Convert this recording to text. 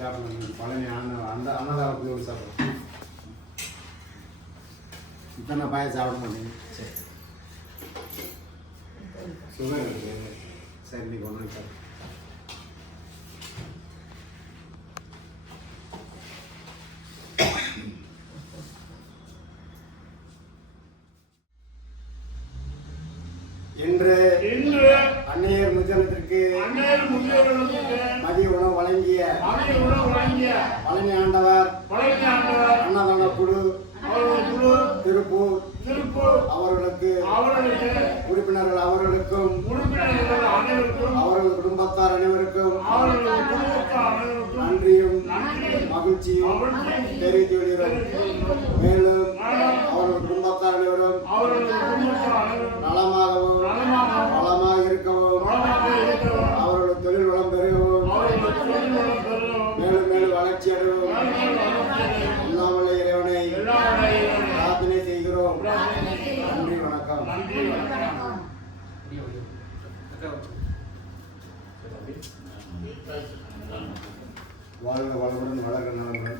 பழனி அந்த அன்னதான புள்ளி சாப்பிடும் இத்தனை பாய சாப்பிட மாட்டேங்க சரி சுகர் இருக்குது சரி இன்னைக்கு ஒன்று சார் இன்று அன்னையர் முதியத்திற்கு மதிய உணவு வழங்கிய பழனி ஆண்டவர் அன்னதான குழு திருப்பூர் அவர்களுக்கு உறுப்பினர்கள் அவர்களுக்கும் அவர்கள் குடும்பத்தார் அனைவருக்கும் நன்றியும் மகிழ்ச்சியும் தெரிவித்து வருகிறோம். மேலும் அவர்கள் குடும்பத்தார் அனைவரும் நலமாகவும் வளமாக இருக்கவும் அவர்கள் தொழில் வளம் பெருகவும் மேலும் மேலும் வளர்ச்சி அடைவோம். எல்லாமல்ல இறைவனை பிரார்த்தனை செய்கிறோம். நன்றி வணக்கம். வாழ்க வளமுடன் வளர்க நலமுடன்